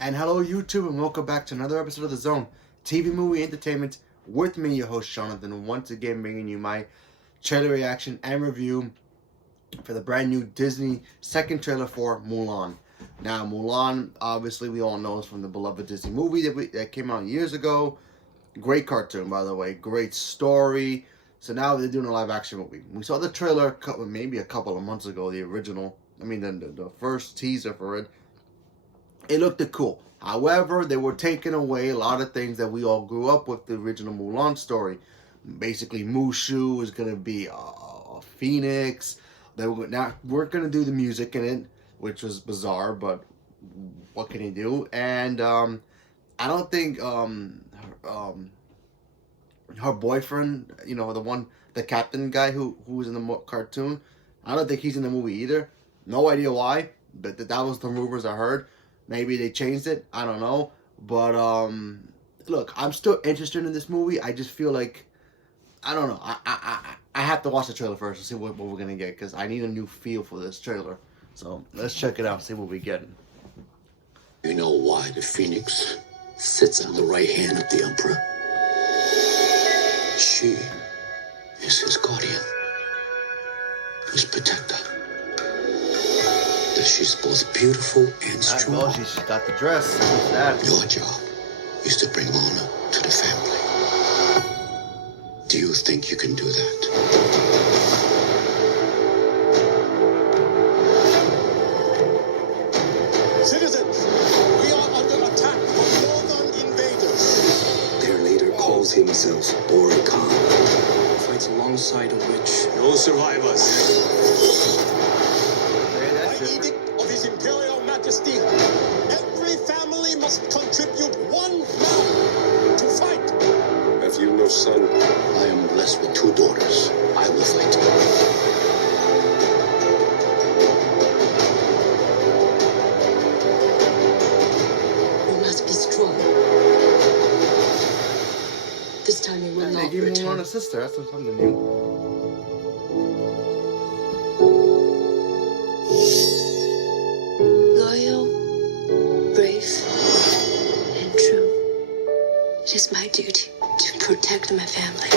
And hello, YouTube, and welcome back to another episode of The Zone, TV movie entertainment, with me, your host, Jonathan, once again bringing you my trailer reaction and review for the brand new Disney second trailer for Mulan. Now, Mulan, obviously, we all know is from the beloved Disney movie that came out years ago. Great cartoon, by the way, great story. So now they're doing a live action movie. We saw the trailer maybe a couple of months ago, the original, the first teaser for it. It looked cool. However, they were taking away a lot of things that we all grew up with the original Mulan story. Basically, Mushu is going to be a phoenix. They weren't going to do the music in it, which was bizarre, but what can you do? And I don't think her boyfriend, the captain guy who was in the cartoon, I don't think he's in the movie either. No idea why, but that was the rumors I heard. Maybe they changed it. I don't know. But look, I'm still interested in this movie. I just feel like I don't know. I have to watch the trailer first to see what we're gonna get, because I need a new feel for this trailer. So let's check it out. See what we get. You know why the Phoenix sits on the right hand of the Emperor? She is his guardian, his protector. That she's both beautiful and strong. Well, she's got the dress. What's that? Your job is to bring honor to the family. Do you think you can do that? Citizens, we are under attack from northern invaders. Their leader calls himself Khan. Fights alongside a witch. No survivors. By That's edict of His Imperial Majesty, every family must contribute one man to fight. Have you no son? I am blessed with two daughters. I will fight. We must be strong. This time we will They not gave Mulan return. a sister. That's something new. Loyal, brave, and true. It is my duty to protect my family. I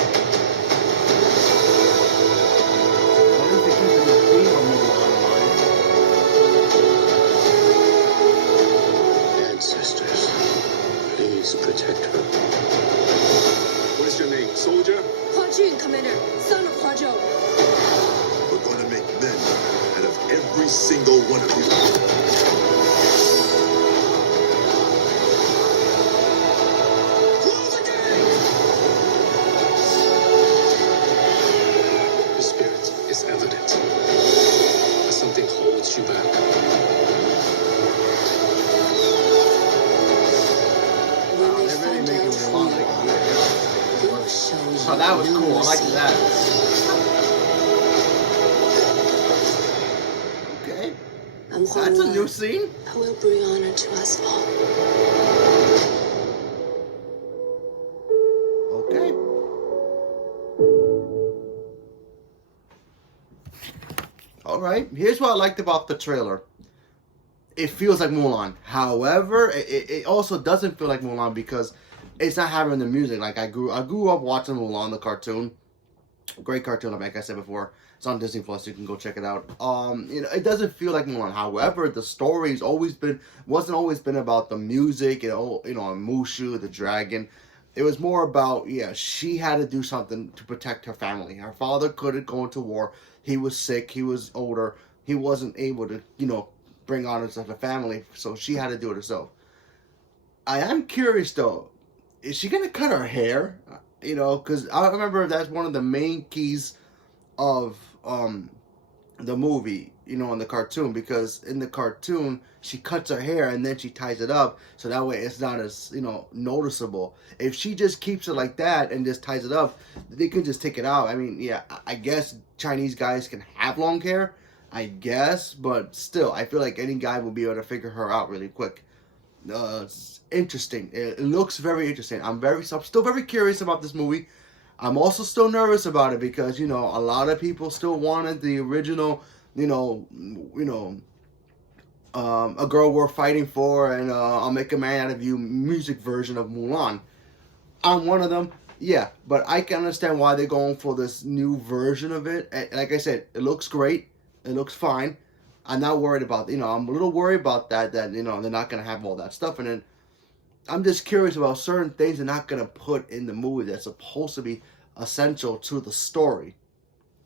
wonder if they keep the theme of Mulan alive. Ancestors, please protect her. What is your name, soldier? Hua Jun, Commander, son of Hua Zhou. We're going to make men out of every single one of you. Close the gate! The spirit is evident. But something holds you back. When we They're really find making out who Mulan you like are, weird. we will show you Oh, that was no cool. I like mercy. that. Okay. I'm Hua That's a new Mulan. scene. I will bring honor to us all. Okay. Alright. Here's what I liked about the trailer. It feels like Mulan. However, it also doesn't feel like Mulan because it's not having the music. Like I grew up watching Mulan, the cartoon. Great cartoon, like I said before. It's on Disney Plus. You can go check it out. It doesn't feel like Mulan. However, the story's wasn't always been about the music. Mushu, the dragon. It was more about, she had to do something to protect her family. Her father couldn't go into war. He was sick. He was older. He wasn't able to, bring honor to the family. So she had to do it herself. I am curious, though. Is she going to cut her hair? Because I remember that's one of the main keys of the movie, in the cartoon, because in the cartoon she cuts her hair and then she ties it up so that way it's not as noticeable. If she just keeps it like that and just ties it up, they could just take it out. I guess Chinese guys can have long hair, I guess, but still I feel like any guy will be able to figure her out really quick. It's interesting. It looks very interesting. I'm still very curious about this movie. I'm also still nervous about it because, a lot of people still wanted the original, a girl worth fighting for, and I'll make a man out of you music version of Mulan. I'm one of them, yeah, but I can understand why they're going for this new version of it. Like I said, it looks great, it looks fine. I'm not worried about, I'm a little worried about that they're not going to have all that stuff. And then I'm just curious about certain things they're not going to put in the movie that's supposed to be essential to the story.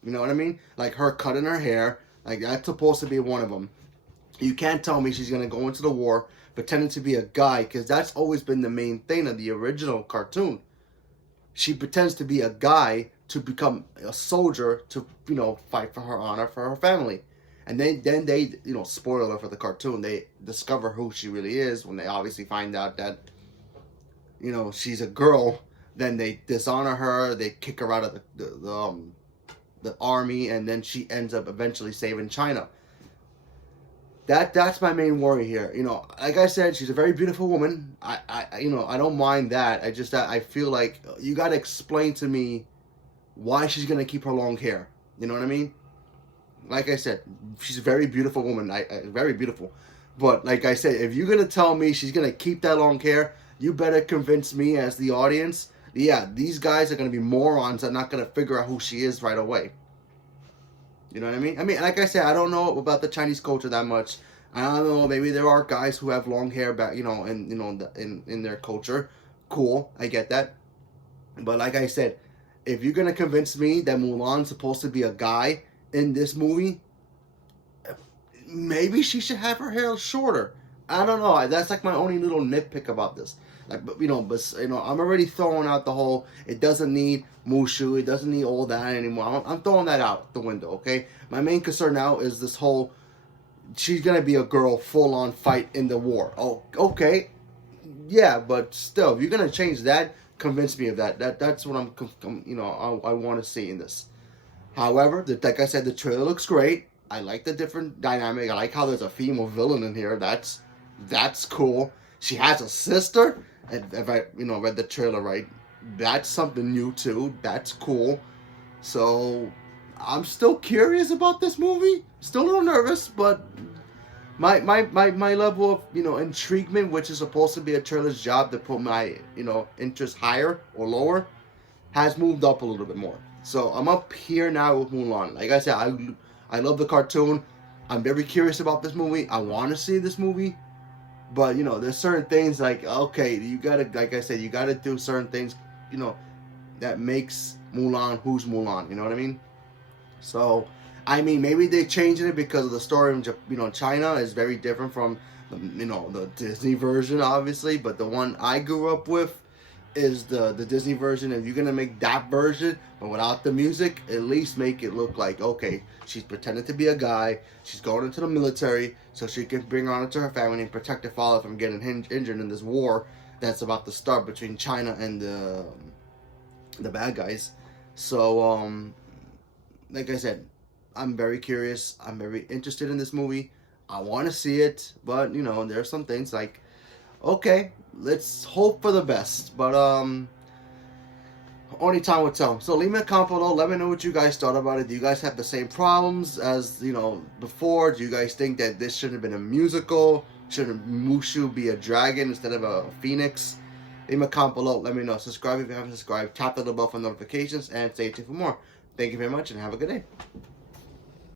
You know what I mean? Like her cutting her hair, like that's supposed to be one of them. You can't tell me she's going to go into the war pretending to be a guy, because that's always been the main thing of the original cartoon. She pretends to be a guy to become a soldier to, fight for her honor, for her family. And then they, spoiler for the cartoon, they discover who she really is when they obviously find out that, she's a girl. Then they dishonor her, they kick her out of the army, and then she ends up eventually saving China. That's my main worry here. Like I said, she's a very beautiful woman. I don't mind that. I feel like you got to explain to me why she's gonna keep her long hair. You know what I mean? Like I said, she's a very beautiful woman. Very beautiful. But like I said, if you're gonna tell me she's gonna keep that long hair, you better convince me as the audience. Yeah, these guys are gonna be morons that are not gonna figure out who she is right away. You know what I mean? Like I said, I don't know about the Chinese culture that much. I don't know. Maybe there are guys who have long hair back, in their culture. Cool, I get that. But like I said, if you're gonna convince me that Mulan's supposed to be a guy in this movie, maybe she should have her hair shorter. I don't know. That's like my only little nitpick about this. I'm already throwing out the whole. It doesn't need Mushu. It doesn't need all that anymore. I'm throwing that out the window. Okay. My main concern now is this whole. She's gonna be a girl, full on fight in the war. Oh, okay. Yeah, but still, if you're gonna change that, convince me of that. That's what I want to see in this. However, like I said, the trailer looks great. I like the different dynamic. I like how there's a female villain in here. That's cool. She has a sister. If I read the trailer right, that's something new too. That's cool. So I'm still curious about this movie. Still a little nervous, but my level of intriguement, which is supposed to be a trailer's job to put my interest higher or lower, has moved up a little bit more. So I'm up here now with Mulan. Like I said, I love the cartoon. I'm very curious about this movie. I want to see this movie. But, there's certain things like, okay, you gotta, like I said, you gotta do certain things, that makes Mulan who's Mulan, you know what I mean? So, maybe they're changing it because of the story in, China is very different from, the Disney version, obviously. But the one I grew up with is the Disney version. If you're gonna make that version, but without the music, at least make it look like, okay, she's pretending to be a guy, she's going into the military so she can bring honor to her family and protect her father from getting injured in this war that's about to start between China and the bad guys. So like I said, I'm very curious, I'm very interested in this movie. I want to see it, but there's some things like, okay, let's hope for the best, but only time will tell. So leave me a comment below. Let me know what you guys thought about it. Do you guys have the same problems as before? Do you guys think that this shouldn't have been a musical? Shouldn't Mushu be a dragon instead of a phoenix? Leave me a comment below. Let me know. Subscribe if you haven't subscribed. Tap the little bell for notifications and stay tuned for more. Thank you very much and have a good day.